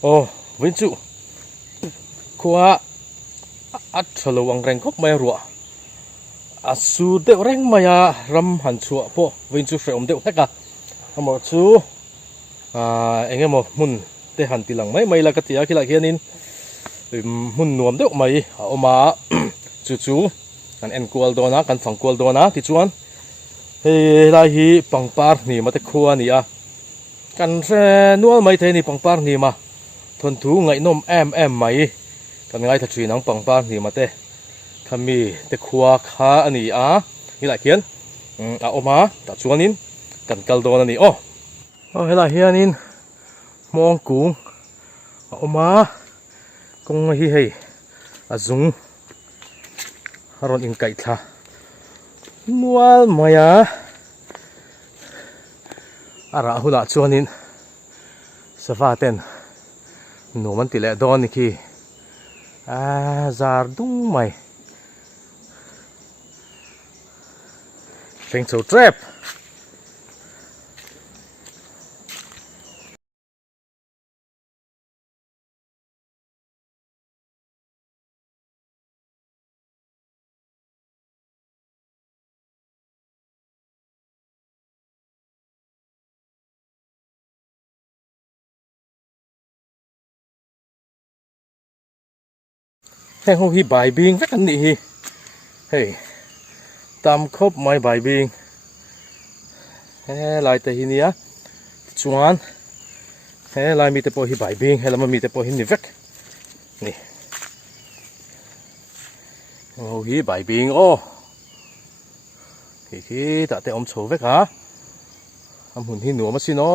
Ồ, vinh chủ, qua at chalo ang reng kop may ruwa. Asu de reng maya ram han chua po vinh chủ phải om de heka. Amo chu enge mo mun te han tilang mai la katia kila hianin mun nuam de mai oma chu chu kan en kual dona kan phang kual dona ti chuan he lai hi pangpar ni mate khuwa ni a kan re nual mai the ni pangpar ni ma thon thu ngai nom em mai kan ngai tha nang pangpar ni mate khami te khuwa kha ani a hi lai hian a oma ta chuanin kan kal dona ni o he lai hianin mong kung a oma kong hi hei azung haron in kai tha nual maya ara hula chuanin savaten numan tile don ki zar dung mai feng chou trap heng ho hi bai bing vek an ni hi hey tam khop mai bai bing he lai te hi nia chuan he lai mi te po hi bai bing he lama mi te po hi ni vek ni ho hi bai bing o hi ta te om chho vek ha am hun hi nu ma si no